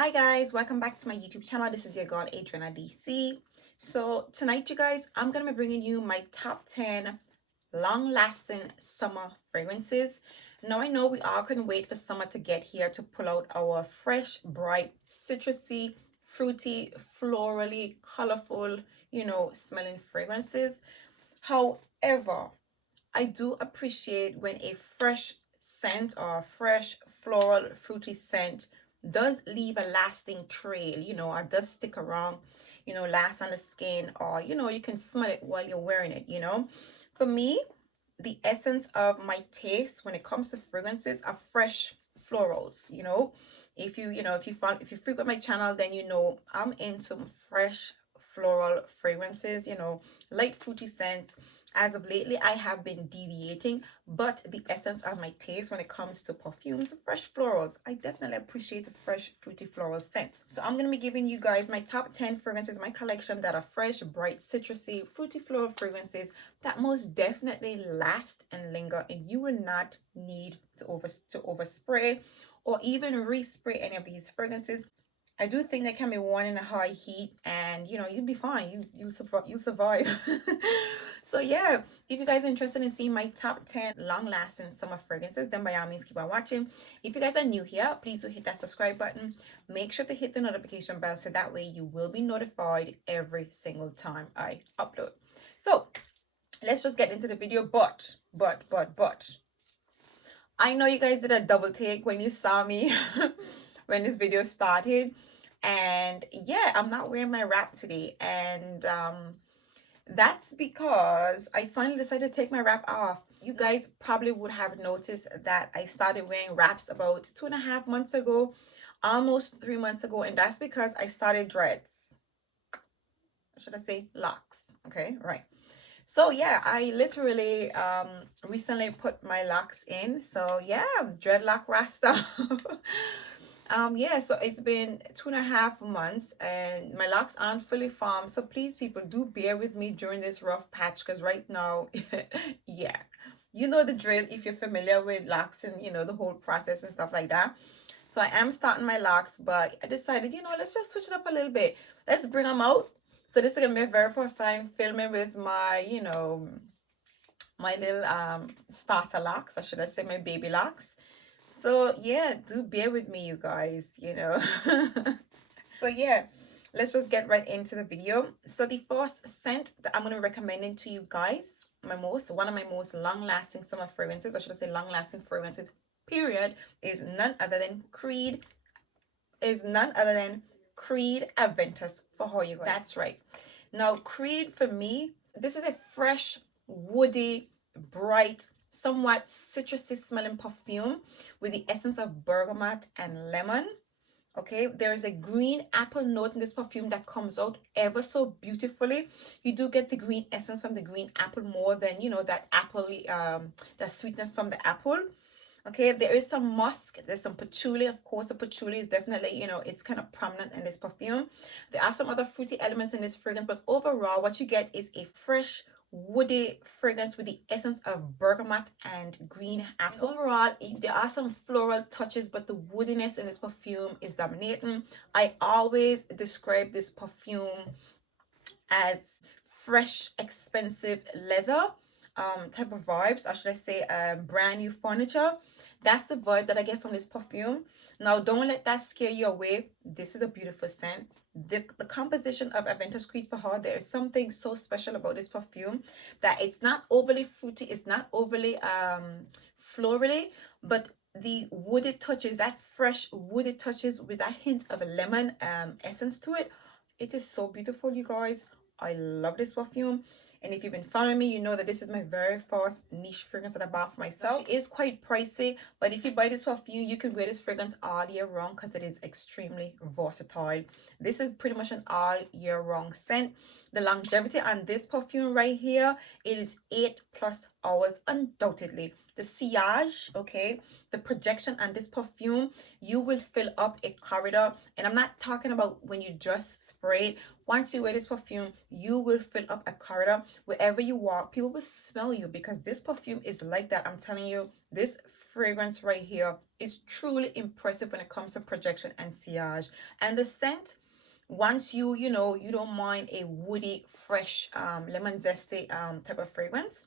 Hi guys, welcome back to my YouTube channel. This is your girl Adriana DC. So tonight you guys, I'm gonna be bringing you my top 10 long-lasting summer fragrances. Now I know we all couldn't wait for summer to get here to pull out our fresh, bright, citrusy, fruity, florally, colorful, smelling fragrances. However, I do appreciate when a fresh scent or a fresh floral fruity scent does leave a lasting trail, or does stick around, last on the skin, or you can smell it while you're wearing it. For me, the essence of my taste when it comes to fragrances are fresh florals. If you frequent my channel, then I'm into fresh floral fragrances, light fruity scents. As of lately, I have been deviating, but the essence of my taste when it comes to perfumes, fresh florals, I definitely appreciate a fresh fruity floral scent. So I'm going to be giving you guys my top 10 fragrances, my collection that are fresh, bright, citrusy, fruity floral fragrances that most definitely last and linger, and you will not need to overspray or even respray any of these fragrances. I do think they can be worn in a high heat, and you'll be fine. You'll survive. So yeah, if you guys are interested in seeing my top 10 long-lasting summer fragrances, then by all means keep on watching. If you guys are new here, please do hit that subscribe button. Make sure to hit the notification bell so that way you will be notified every single time I upload. So let's just get into the video. But I know you guys did a double take when you saw me when this video started, and yeah, I'm not wearing my wrap today, and that's because I finally decided to take my wrap off. You guys probably would have noticed that I started wearing wraps about 2.5 months ago, almost 3 months ago, and that's because I started dreads. Should I say locks? Okay, right. So yeah, I literally recently put my locks in. So yeah, dreadlock rasta. Yeah, so it's been 2.5 months and my locks aren't fully formed, so please people do bear with me during this rough patch, because right now yeah, you know the drill if you're familiar with locks and the whole process and stuff like that. So I am starting my locks, but I decided, let's just switch it up a little bit. Let's bring them out. So this is gonna be my very first time filming with my my little starter locks, or should I say my baby locks. So yeah, do bear with me, you guys. So yeah, let's just get right into the video. So the first scent that I'm going to recommending to you guys, one of my most long-lasting summer fragrances, or should I say long-lasting fragrances period, is none other than Creed Aventus for how you guys. That's right. Now Creed, for me, this is a fresh, woody, bright, somewhat citrusy smelling perfume with the essence of bergamot and lemon. Okay, there is a green apple note in this perfume that comes out ever so beautifully. You do get the green essence from the green apple more than that apple, that sweetness from the apple. Okay, there is some musk, there's some patchouli. Of course, the patchouli is definitely, it's kind of prominent in this perfume. There are some other fruity elements in this fragrance, but overall what you get is a fresh, woody fragrance with the essence of bergamot and green apple. And overall, there are some floral touches, but the woodiness in this perfume is dominating. I always describe this perfume as fresh, expensive leather type of vibes, or should I say brand new furniture. That's the vibe that I get from this perfume. Now don't let that scare you away. This is a beautiful scent. The composition of Aventus Creed for her, there is something so special about this perfume that it's not overly fruity, it's not overly florally, but the wooded touches, that fresh wooded touches with that hint of a lemon essence to it, it is so beautiful, you guys. I love this perfume, and if you've been following me, you know that this is my very first niche fragrance that I bought for myself. It is quite pricey, but if you buy this perfume, you can wear this fragrance all year round because it is extremely versatile. This is pretty much an all year round scent. The longevity on this perfume right here, it is 8+ hours undoubtedly. The sillage, okay, the projection on this perfume, you will fill up a corridor, and I'm not talking about when you just spray it. Once you wear this perfume, you will fill up a corridor. wherever you walk, people will smell you because this perfume is like that. I'm telling you, this fragrance right here is truly impressive when it comes to projection and sillage. And the scent, once you know, you don't mind a woody, fresh, lemon zesty type of fragrance,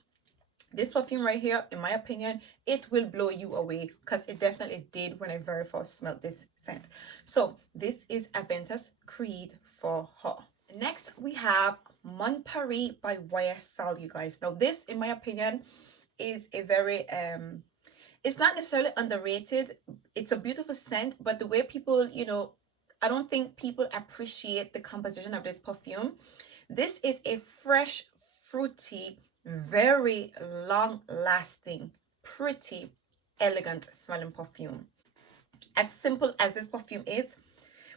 this perfume right here, in my opinion, it will blow you away, because it definitely did when I very first smelled this scent. So this is Aventus Creed for Her. Next we have Mon Paris by YSL, you guys. Now this, in my opinion, is a very it's not necessarily underrated. It's a beautiful scent, but the way people, you know, I don't think people appreciate the composition of this perfume. This is a fresh, fruity, very long lasting, pretty, elegant smelling perfume. As simple as this perfume is,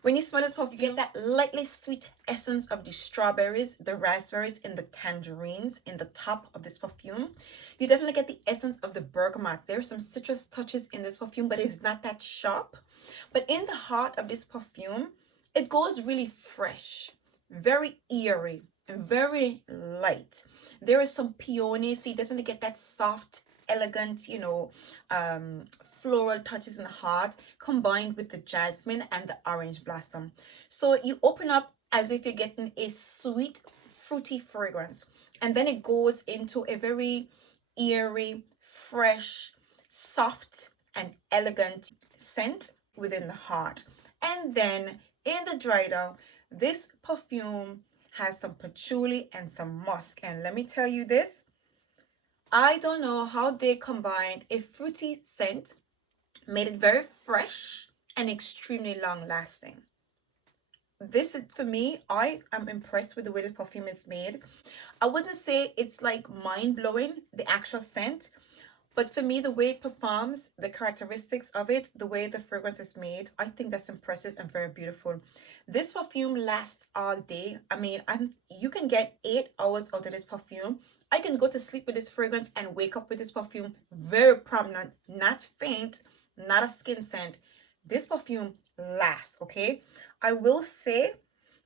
when you smell this perfume, you get that lightly sweet essence of the strawberries, the raspberries, and the tangerines in the top of this perfume. You definitely get the essence of the bergamots. There are some citrus touches in this perfume, but it's not that sharp. But in the heart of this perfume, it goes really fresh, very eerie, very light. There is some peony, so you definitely get that soft, elegant, you know, floral touches in the heart, combined with the jasmine and the orange blossom. So you open up as if you're getting a sweet, fruity fragrance, and then it goes into a very eerie, fresh, soft, and elegant scent within the heart. And then in the dry down, this perfume has some patchouli and some musk. And let me tell you this, I don't know how they combined a fruity scent, made it very fresh and extremely long lasting. This is, for me, I am impressed with the way the perfume is made. I wouldn't say it's like mind-blowing, the actual scent, but for me, the way it performs, the characteristics of it, the way the fragrance is made, I think that's impressive and very beautiful. This perfume lasts all day. I mean, you can get 8 hours out of this perfume. I can go to sleep with this fragrance and wake up with this perfume very prominent, not faint, not a skin scent. This perfume lasts, okay? I will say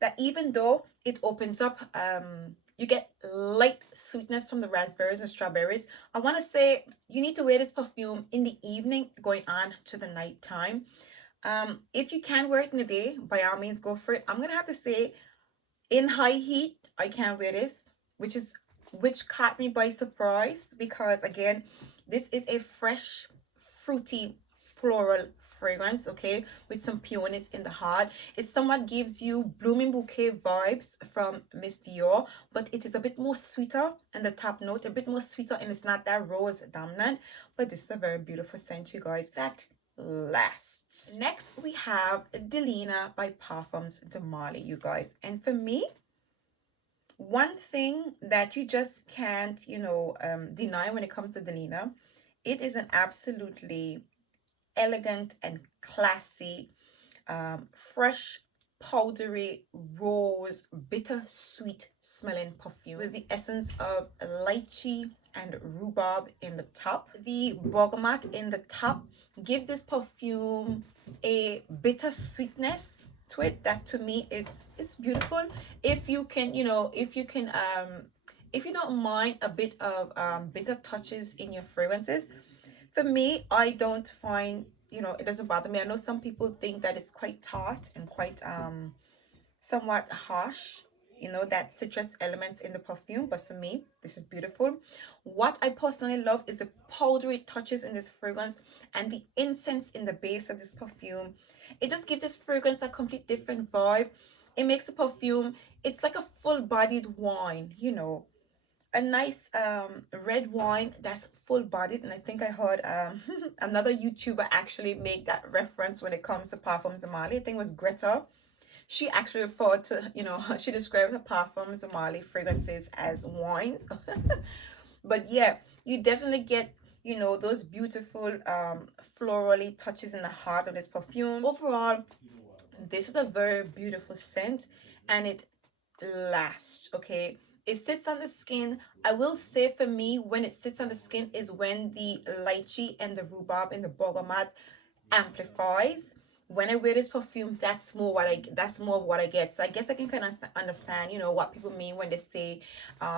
that even though it opens up, you get light sweetness from the raspberries and strawberries, I want to say you need to wear this perfume in the evening going on to the night time. If you can wear it in the day, by all means go for it. I'm gonna have to say, in high heat, I can't wear this, which caught me by surprise, because again, this is a fresh, fruity, floral fragrance, okay, with some peonies in the heart. It somewhat gives you blooming bouquet vibes from Miss Dior, but it is a bit more sweeter in the top note, a bit more sweeter, and it's not that rose dominant. But this is a very beautiful scent, you guys, that lasts. Next we have Delina by Parfums de Marly, you guys. And for me, one thing that you just can't, you know, deny when it comes to Delina, it is an absolutely elegant and classy, fresh, powdery, rose, bittersweet smelling perfume with the essence of lychee and rhubarb in the top. The bergamot in the top give this perfume a bitter sweetness to it that to me it's beautiful. If you can, you know, if you don't mind a bit of bitter touches in your fragrances, for me, I don't find, you know, it doesn't bother me. I know some people think that it's quite tart and quite somewhat harsh, you know, that citrus elements in the perfume, but for me, this is beautiful. What I personally love is the powdery touches in this fragrance and the incense in the base of this perfume. It just gives this fragrance a complete different vibe. It makes the perfume, it's like a full-bodied wine, you know, a nice red wine that's full-bodied. And I think I heard another YouTuber actually make that reference when it comes to Parfums de Marly. I think it was Greta. She actually referred to, you know, she described her Parfums de Marly fragrances as wines. But yeah, you definitely get, you know, those beautiful florally touches in the heart of this perfume. Overall, this is a very beautiful scent, and it lasts, okay? It sits on the skin. I will say for me, when it sits on the skin is when the lychee and the rhubarb and the bergamot amplifies. when I wear this perfume, that's more of what I get. So I guess I can kind of understand, you know, what people mean when they say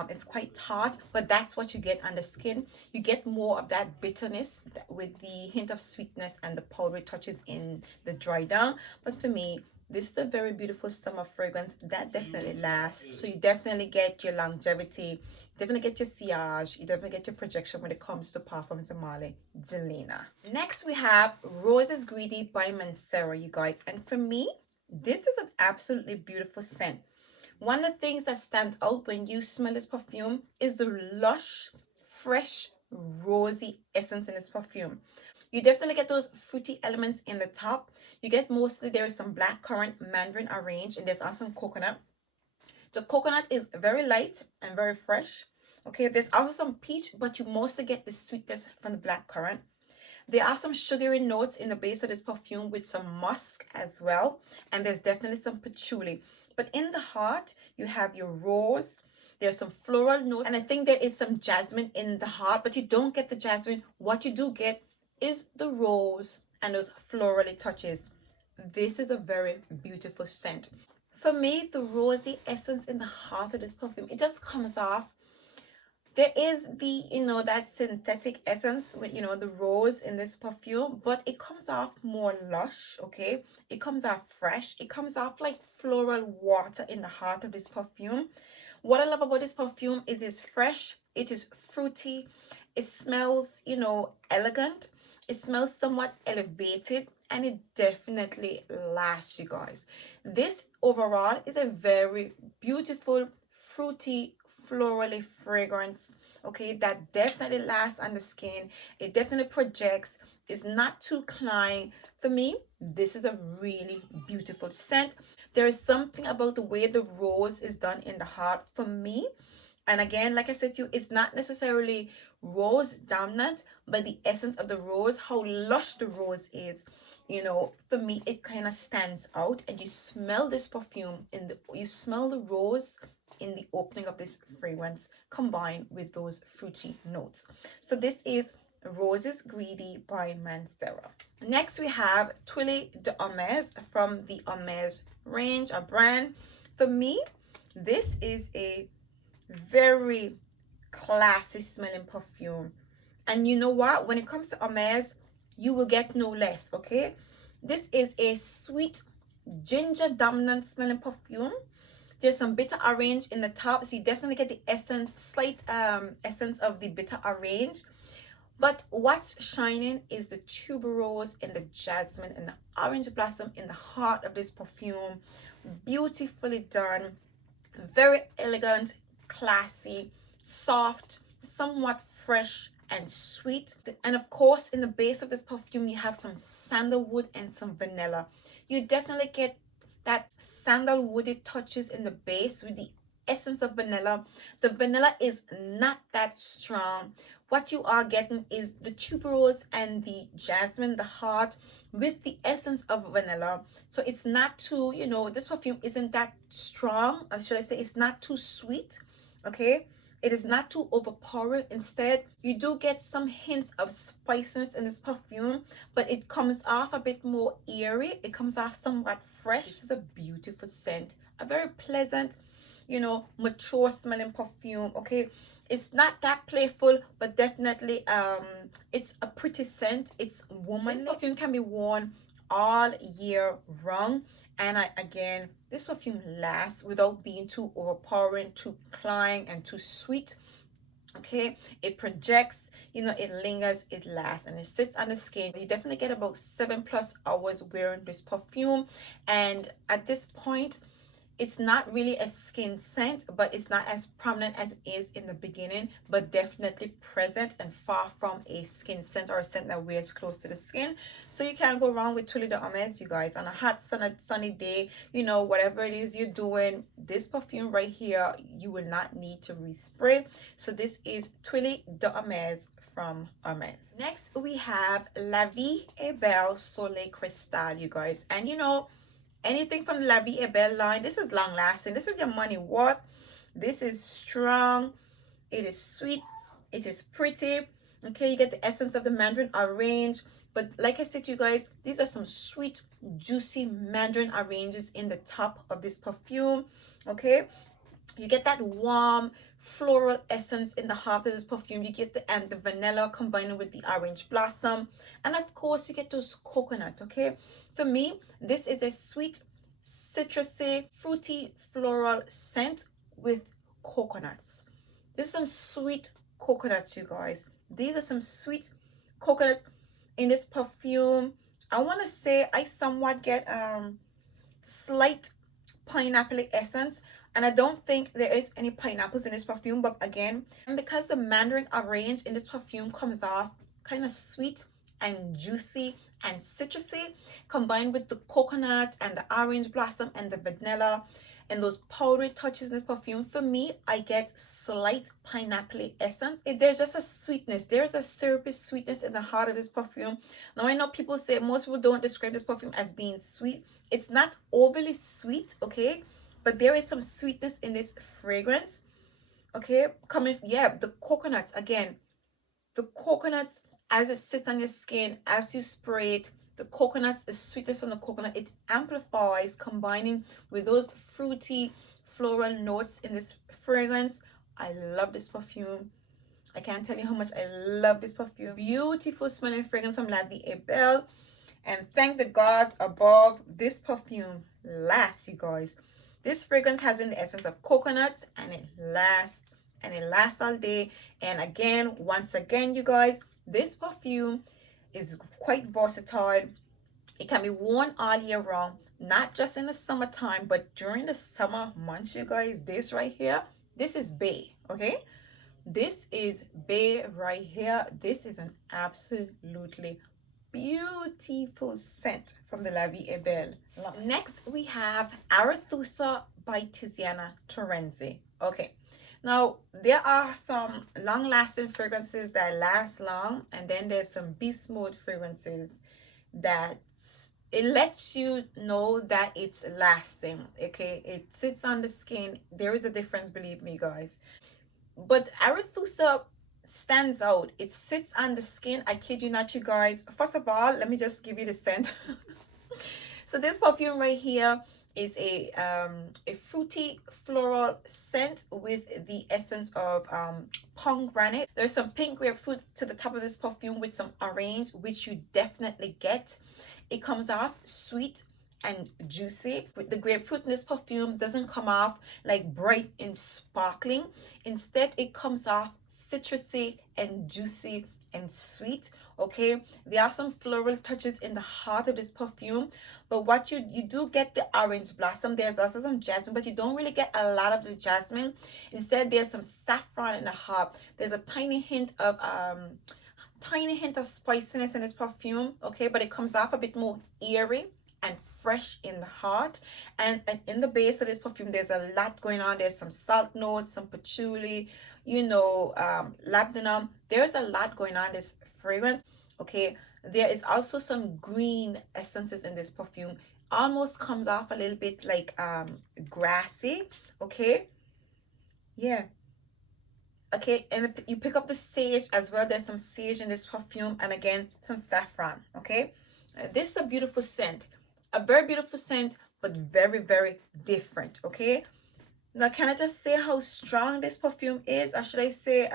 it's quite tart, but that's what you get on the skin. You get more of that bitterness with the hint of sweetness and the powdery touches in the dry down. But for me, this is a very beautiful summer fragrance that definitely lasts. So you definitely get your longevity, you definitely get your sillage, you definitely get your projection when it comes to Parfums de Delina. Next we have Roses Greedy by Mancera, you guys. And for me, this is an absolutely beautiful scent. One of the things that stand out when you smell this perfume is the lush, fresh, rosy essence in this perfume. You definitely get those fruity elements in the top. You get mostly, there is some blackcurrant, mandarin orange, and there's also some coconut. The coconut is very light and very fresh. Okay, there's also some peach, but you mostly get the sweetness from the blackcurrant. There are some sugary notes in the base of this perfume with some musk as well. And there's definitely some patchouli. But in the heart, you have your rose. There's some floral notes. And I think there is some jasmine in the heart, but you don't get the jasmine. What you do get is the rose and those florally touches. This is a very beautiful scent. For me, the rosy essence in the heart of this perfume, it just comes off. There is the, you know, that synthetic essence with, you know, the rose in this perfume, but it comes off more lush, okay? It comes off fresh. It comes off like floral water in the heart of this perfume. What I love about this perfume is it's fresh, it is fruity, it smells, you know, elegant, it smells somewhat elevated, and it definitely lasts, you guys. This overall is a very beautiful, fruity, florally fragrance, okay, that definitely lasts on the skin. It definitely projects. It's not too cloying. For me, this is a really beautiful scent. There is something about the way the rose is done in the heart for me. And again, like I said to you, it's not necessarily rose dominant, but the essence of the rose, how lush the rose is, you know, for me, it kind of stands out. And you smell this perfume you smell the rose in the opening of this fragrance combined with those fruity notes. So this is Roses Greedy by Mancera. Next we have Twilly de Hermes from the Hermes range or brand. For me, this is a very classy smelling perfume. And you know what? When it comes to Hermes, you will get no less, okay? This is a sweet ginger dominant smelling perfume. There's some bitter orange in the top, so you definitely get the essence, slight essence of the bitter orange. But what's shining is the tuberose and the jasmine and the orange blossom in the heart of this perfume. Beautifully done, very elegant, classy, soft, somewhat fresh and sweet. And of course, in the base of this perfume, you have some sandalwood and some vanilla. You definitely get that sandalwoody touches in the base with the essence of vanilla. The vanilla is not that strong. What you are getting is the tuberose and the jasmine, the heart, with the essence of vanilla. So it's not too, you know, this perfume isn't that strong, or should I say it's not too sweet, okay? It is not too overpowering. Instead, you do get some hints of spiciness in this perfume, but it comes off a bit more airy. It comes off somewhat fresh. This is a beautiful scent, a very pleasant, you know, mature smelling perfume, okay? It's not that playful, but definitely it's a pretty scent. It's womanly. This perfume can be worn all year round. And again, this perfume lasts without being too overpowering, too cloying, and too sweet. Okay, it projects, you know, it lingers, it lasts, and it sits on the skin. You definitely get about 7+ hours wearing this perfume. And at this point, it's not really a skin scent, but it's not as prominent as it is in the beginning, but definitely present and far from a skin scent or a scent that wears close to the skin. So you can't go wrong with Twilly de Hermes, you guys. On a hot sunny day, you know, whatever it is you're doing, this perfume right here, you will not need to respray. So this is Twilly de Hermes from Hermes. Next, we have La Vie et Belle Soleil Cristal, you guys. And you know, anything from the La Vie et Belle line, this is long lasting. This is your money worth. This is strong. It is sweet. It is pretty. Okay, you get the essence of the mandarin orange, But like I said to you guys, these are some sweet, juicy mandarin oranges in the top of this perfume. Okay, you get that warm floral essence in the heart of this perfume. You get the vanilla combining with the orange blossom, and of course you get those coconuts. Okay, for me this is a sweet, citrusy, fruity floral scent with coconuts. This is some sweet coconuts, you guys. These are some sweet coconuts in this perfume. I want to say I somewhat get slight pineapple essence, and I don't think there is any pineapples in this perfume, but again, and because the mandarin orange in this perfume comes off kind of sweet and juicy and citrusy, combined with the coconut and the orange blossom and the vanilla and those powdery touches in this perfume, for me I get slight pineapple essence. There's just a sweetness, there's a syrupy sweetness in the heart of this perfume. Now I know people say, most people don't describe this perfume as being sweet. It's not overly sweet, okay, but there is some sweetness in this fragrance. Okay, coming, yeah, the coconuts again, the coconuts as it sits on your skin, as you spray it, the coconuts, the sweetness from the coconut, it amplifies, combining with those fruity floral notes in this fragrance. I love this perfume. I can't tell you how much I love this perfume. Beautiful smelling fragrance from La Vie et Belle. And thank the gods above, this perfume lasts, you guys. This fragrance has in the essence of coconuts, and it lasts all day. And again, once again, you guys, this perfume is quite versatile. It can be worn all year round, not just in the summertime, but during the summer months, you guys. This right here, this is Bay, okay? This is Bay right here. This is an absolutely beautiful scent from the La Vie et Belle. Next, we have Arethusa by Tiziana Terenzi. Okay, now there are some long-lasting fragrances that last long, and then there's some beast mode fragrances that it lets you know that it's lasting. Okay, it sits on the skin. There is a difference, believe me, guys. But Arethusa stands out. It sits on the skin. I kid you not, you guys. First of all, let me just give you the scent. So this perfume right here is a fruity floral scent with the essence of pomegranate. There's some pink grapefruit to the top of this perfume with some orange, which you definitely get. It comes off sweet and juicy. The grapefruit in this perfume doesn't come off like bright and sparkling. Instead, it comes off citrusy and juicy and sweet. Okay, there are some floral touches in the heart of this perfume, but what you do get the orange blossom. There's also some jasmine, but you don't really get a lot of the jasmine. Instead, there's some saffron in the heart. There's a tiny hint of spiciness in this perfume. Okay, but it comes off a bit more airy and fresh in the heart, and in the base of this perfume there's a lot going on. There's some salt notes, some patchouli, you know, labdanum. There's a lot going on in this fragrance. Okay, there is also some green essences in this perfume. Almost comes off a little bit like grassy. Okay, yeah. Okay, and you pick up the sage as well. There's some sage in this perfume, and again some saffron. Okay, this is a beautiful scent, a very beautiful scent, but very, very different. Okay, now can I just say how strong this perfume is, or should I say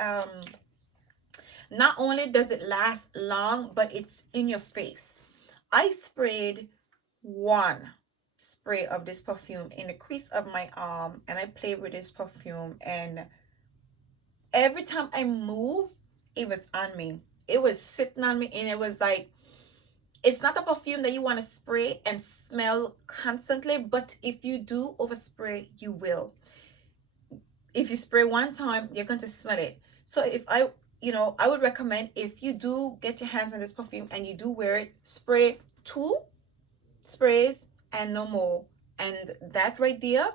not only does it last long, but it's in your face. I sprayed one spray of this perfume in the crease of my arm, and I played with this perfume, and every time I move, it was on me. It was sitting on me, and it was like, it's not a perfume that you want to spray and smell constantly, but if you do overspray, you will. If you spray one time, you're going to smell it. So if I would recommend, if you do get your hands on this perfume and you do wear it, spray 2 sprays and no more. And that right there,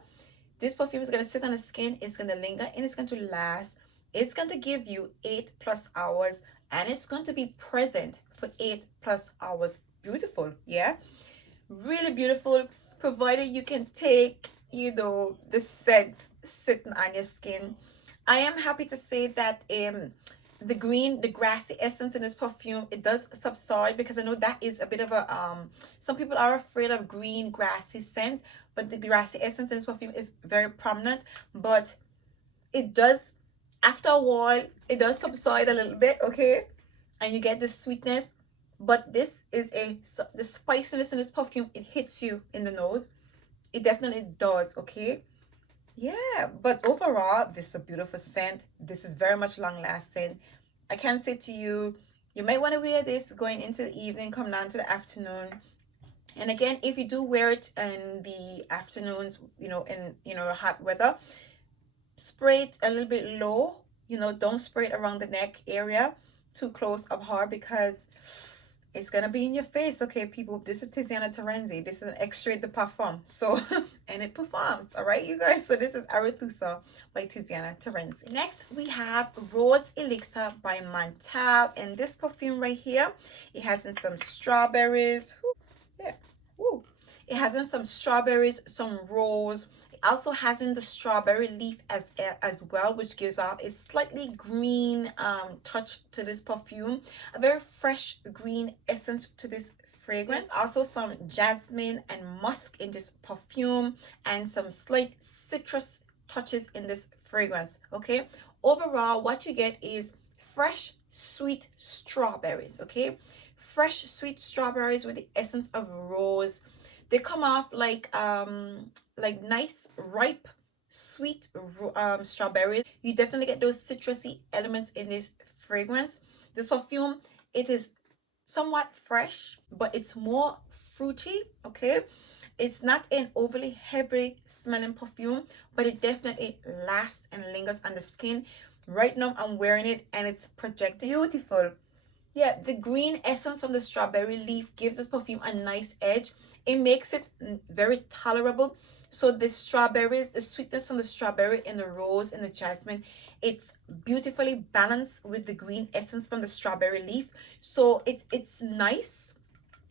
this perfume is going to sit on the skin, it's going to linger, and it's going to last. It's going to give you 8+ hours, and it's going to be present for 8+ hours. Beautiful, yeah, really beautiful, provided you can take, you know, the scent sitting on your skin. I am happy to say that the green, the grassy essence in this perfume, it does subside, because I know that is a bit of a some people are afraid of green grassy scents, but the grassy essence in this perfume is very prominent. But it does, after a while, it does subside a little bit, okay, and you get the sweetness. But this is the spiciness in this perfume, it hits you in the nose, it definitely does, okay. Yeah, but overall, this is a beautiful scent. This is very much long lasting. I can say to you, you might want to wear this going into the evening, come down to the afternoon. And again, if you do wear it in the afternoons, you know, in, you know, hot weather, spray it a little bit low, you know, don't spray it around the neck area too close up hard, because it's gonna be in your face, okay, people. This is Tiziana Terenzi. This is an extrait de parfum, so and it performs, all right, you guys. So this is Arethusa by Tiziana Terenzi. Next we have Rose Elixir by Mancera, and this perfume right here, it has in some strawberries. Yeah. Woo. It has in some strawberries, some rose. It also has in the strawberry leaf as well, which gives off a slightly green touch to this perfume. A very fresh green essence to this fragrance. Also some jasmine and musk in this perfume, and some slight citrus touches in this fragrance, okay. Overall, what you get is fresh, sweet strawberries, okay. Fresh, sweet strawberries with the essence of rose. They come off like nice, ripe, sweet strawberries. You definitely get those citrusy elements in this fragrance. This perfume, it is somewhat fresh, but it's more fruity, okay. It's not an overly heavy smelling perfume, but it definitely lasts and lingers on the skin. Right now I'm wearing it and it's projecting beautiful. Yeah, the green essence from the strawberry leaf gives this perfume a nice edge. It makes it very tolerable. So the strawberries, the sweetness from the strawberry and the rose and the jasmine, it's beautifully balanced with the green essence from the strawberry leaf. So it's nice,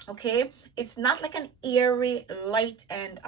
okay. It's not like an airy, light, and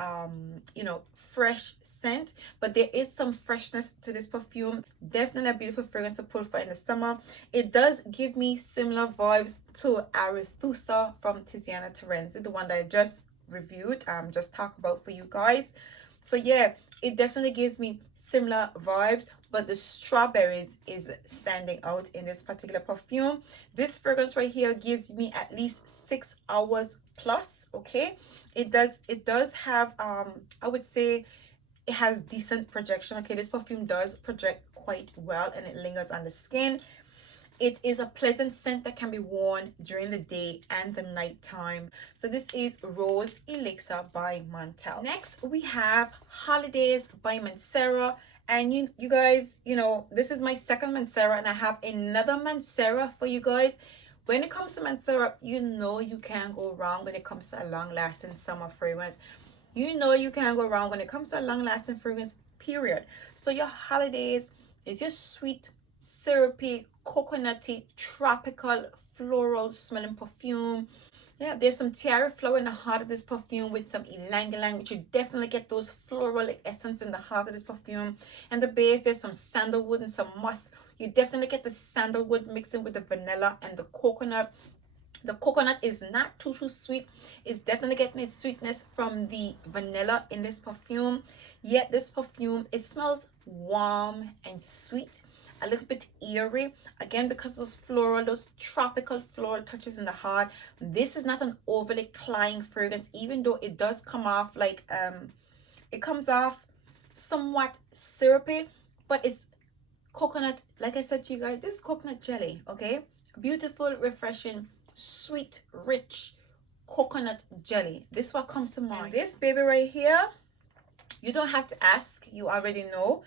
you know, fresh scent, but there is some freshness to this perfume. Definitely a beautiful fragrance to pull for in the summer. It does give me similar vibes to Arethusa from Tiziana Terenzi, the one that I just reviewed, just talk about for you guys. So yeah, it definitely gives me similar vibes, but the strawberries is standing out in this particular perfume. This fragrance right here gives me at least 6 hours plus, okay. It does have I would say it has decent projection, okay. This perfume does project quite well and it lingers on the skin. It is a pleasant scent that can be worn during the day and the night time. So this is Rose Elixir by Mancera. Next we have Holidays by Mancera. And you guys, you know, this is my second Mancera, and I have another Mancera for you guys. When it comes to Mancera, you know you can't go wrong when it comes to a long-lasting summer fragrance. You know you can't go wrong when it comes to a long-lasting fragrance, period. So your Holidays is your sweet, syrupy, coconutty, tropical, floral smelling perfume. Yeah, there's some tiara flower in the heart of this perfume with some ylang ylang, which you definitely get those floral essence in the heart of this perfume. And the base, there's some sandalwood and some musk. You definitely get the sandalwood mixing with the vanilla and the coconut. The coconut is not too sweet. It's definitely getting its sweetness from the vanilla in this perfume. Yet this perfume, it smells warm and sweet, a little bit eerie, again because those floral, those tropical floral touches in the heart. This is not an overly cloying fragrance, even though it does come off like it comes off somewhat syrupy, but it's coconut. Like I said to you guys, this is coconut jelly, okay. Beautiful, refreshing, sweet, rich coconut jelly. This is what comes to mind. And this baby right here, you don't have to ask, you already know.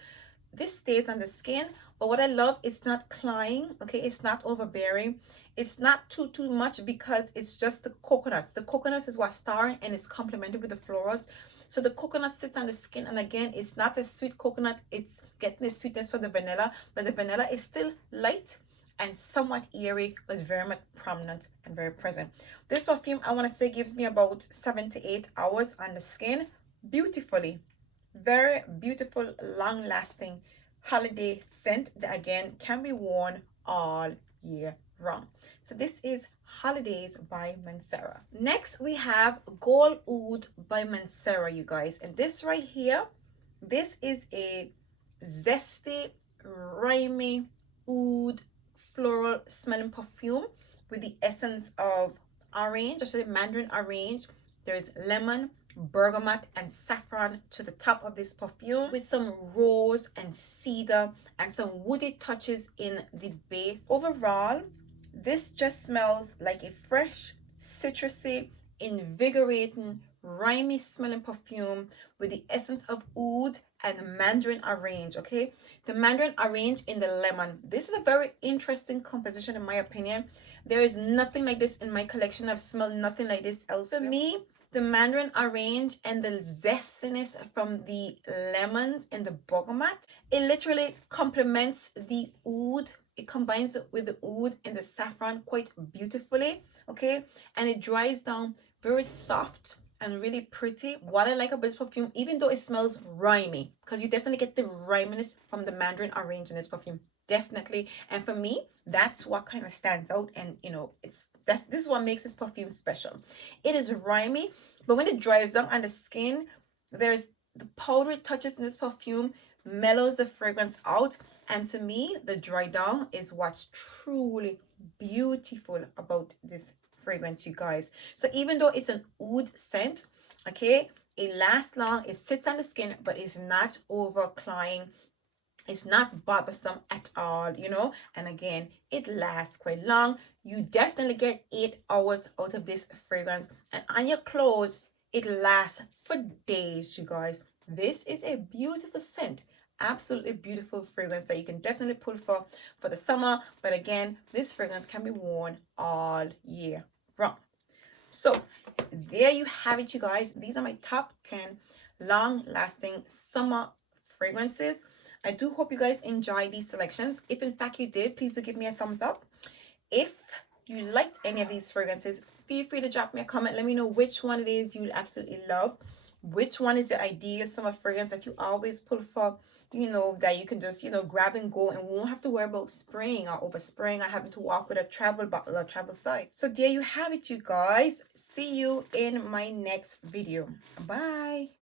This stays on the skin, but what I love, it's not cloying, okay. It's not overbearing. It's not too much, because it's just the coconuts. The coconuts is what's starring, and it's complemented with the florals. So the coconut sits on the skin, and again, it's not a sweet coconut. It's getting the sweetness from the vanilla, but the vanilla is still light and somewhat eerie, but very much prominent and very present. This perfume, I want to say, gives me about 7 to 8 hours on the skin, beautifully. Very beautiful, long-lasting holiday scent that again can be worn all year round. So this is Holidays by Mancera. Next we have Gold Aoud by Mancera, you guys, and this right here, this is a zesty, rhymy oud floral smelling perfume with the essence of orange, just a mandarin orange. There's lemon, bergamot, and saffron to the top of this perfume, with some rose and cedar and some woody touches in the base. Overall, this just smells like a fresh, citrusy, invigorating, rhymy smelling perfume with the essence of oud and mandarin orange. Okay, the mandarin orange in the lemon. This is a very interesting composition in my opinion. There is nothing like this in my collection. I've smelled nothing like this elsewhere. For me, the mandarin orange and the zestiness from the lemons and the bergamot, it literally complements the oud. It combines it with the oud and the saffron quite beautifully, okay? And it dries down very soft and really pretty. What I like about this perfume, even though it smells rhymy, because you definitely get the rhyminess from the mandarin orange in this perfume, definitely. And for me, that's what kind of stands out, and you know, this is what makes this perfume special. It is rhymy, but when it dries down on the skin, there's the powdery touches in this perfume mellows the fragrance out. And to me, the dry down is what's truly beautiful about this fragrance, you guys. So even though it's an oud scent, okay, it lasts long, it sits on the skin, but it's not overcloying, it's not bothersome at all, you know. And again, it lasts quite long. You definitely get 8 hours out of this fragrance, and on your clothes it lasts for days, you guys. This is a beautiful scent, absolutely beautiful fragrance that you can definitely pull for the summer. But again, this fragrance can be worn all year round. So there you have it, you guys. These are my top 10 long lasting summer fragrances. I do hope you guys enjoy these selections. If in fact you did, please do give me a thumbs up. If you liked any of these fragrances, feel free to drop me a comment. Let me know which one it is you absolutely love. Which one is your ideal summer fragrance that you always pull for, you know, that you can just, you know, grab and go and won't have to worry about spraying or overspraying or having to walk with a travel bottle or travel size. So there you have it, you guys. See you in my next video. Bye.